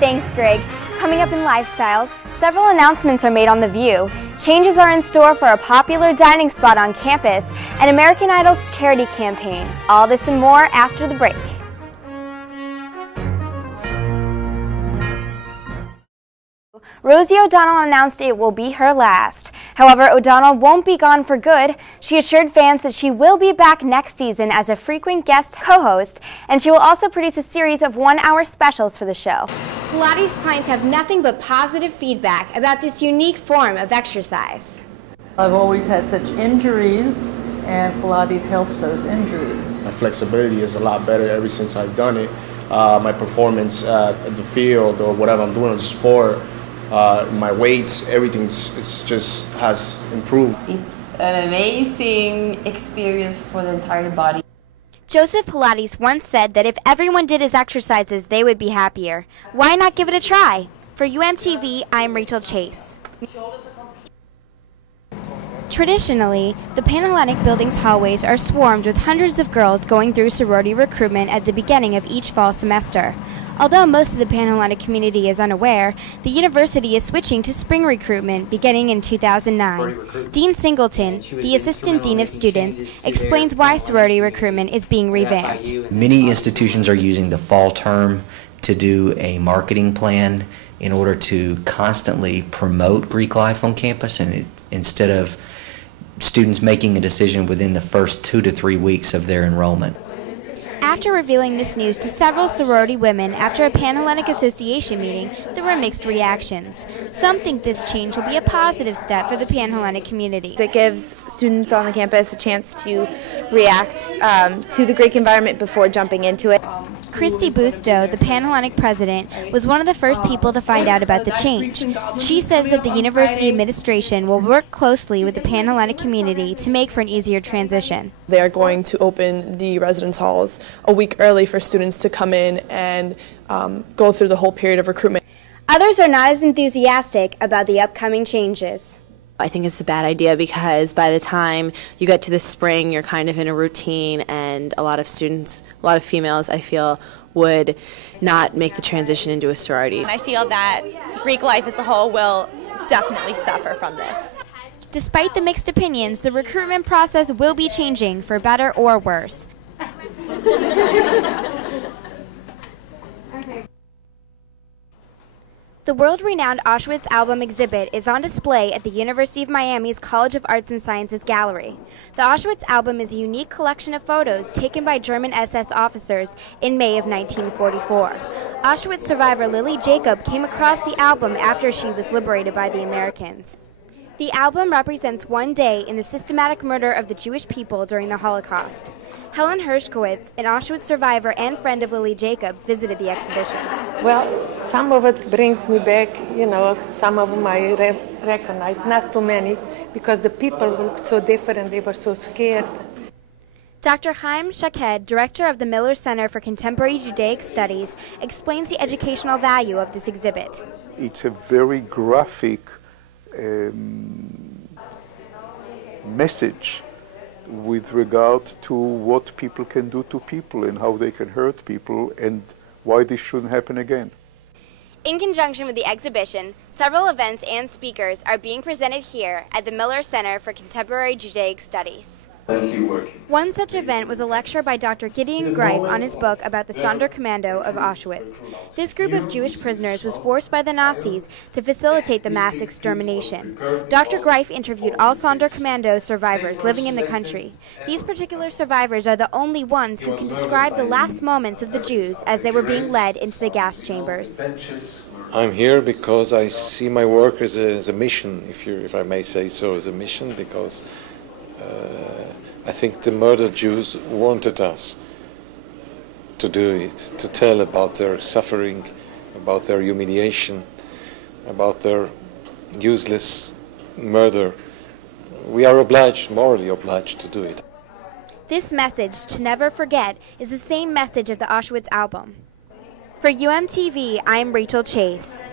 Thanks, Greg. Coming up in Lifestyles, several announcements are made on The View. Changes are in store for a popular dining spot on campus and American Idol's charity campaign. All this and more after the break. Rosie O'Donnell announced it will be her last. However, O'Donnell won't be gone for good. She assured fans that she will be back next season as a frequent guest co-host, and she will also produce a series of one-hour specials for the show. Pilates clients have nothing but positive feedback about this unique form of exercise. I've always had such injuries, and Pilates helps those injuries. My flexibility is a lot better ever since I've done it. My performance at the field or whatever I'm doing in sport, my weights, everything just has improved. It's an amazing experience for the entire body. Joseph Pilates once said that if everyone did his exercises, they would be happier. Why not give it a try? For UMTV, I'm Rachel Chase. Traditionally, the Panhellenic Building's hallways are swarmed with hundreds of girls going through sorority recruitment at the beginning of each fall semester. Although most of the Panhellenic community is unaware, the university is switching to spring recruitment beginning in 2009. Dean Singleton, the Assistant Dean of Students, explains why sorority recruitment is being revamped. Many institutions are using the fall term to do a marketing plan in order to constantly promote Greek life on campus, and instead of students making a decision within the first 2 to 3 weeks of their enrollment. After revealing this news to several sorority women after a Panhellenic Association meeting, there were mixed reactions. Some think this change will be a positive step for the Panhellenic community. It gives students on the campus a chance to react to the Greek environment before jumping into it. Christy Busto, the Panhellenic president, was one of the first people to find out about the change. She says that the university administration will work closely with the Panhellenic community to make for an easier transition. They are going to open the residence halls a week early for students to come in and go through the whole period of recruitment. Others are not as enthusiastic about the upcoming changes. I think it's a bad idea because by the time you get to the spring, you're kind of in a routine, and a lot of students, a lot of females, I feel, would not make the transition into a sorority. I feel that Greek life as a whole will definitely suffer from this. Despite the mixed opinions, the recruitment process will be changing for better or worse. The world-renowned Auschwitz album exhibit is on display at the University of Miami's College of Arts and Sciences Gallery. The Auschwitz album is a unique collection of photos taken by German SS officers in May of 1944. Auschwitz survivor Lily Jacob came across the album after she was liberated by the Americans. The album represents one day in the systematic murder of the Jewish people during the Holocaust. Helen Hershkowitz, an Auschwitz survivor and friend of Lily Jacob, visited the exhibition. Well, some of it brings me back, some of them I recognize, not too many, because the people looked so different, they were so scared. Dr. Chaim Shaked, director of the Miller Center for Contemporary Judaic Studies, explains the educational value of this exhibit. It's a very graphic message with regard to what people can do to people and how they can hurt people and why this shouldn't happen again. In conjunction with the exhibition, several events and speakers are being presented here at the Miller Center for Contemporary Judaic Studies. One such event was a lecture by Dr. Gideon Greif on his book about the Sonderkommando of Auschwitz. This group of Jewish prisoners was forced by the Nazis to facilitate the mass extermination. Dr. Greif interviewed all Sonderkommando survivors living in the country. These particular survivors are the only ones who can describe the last moments of the Jews as they were being led into the gas chambers. I'm here because I see my work as a mission, if I may say so, as a mission, because I think the murdered Jews wanted us to do it, to tell about their suffering, about their humiliation, about their useless murder. We are obliged, morally obliged, to do it. This message, to never forget, is the same message of the Auschwitz album. For UMTV, I'm Rachel Chase.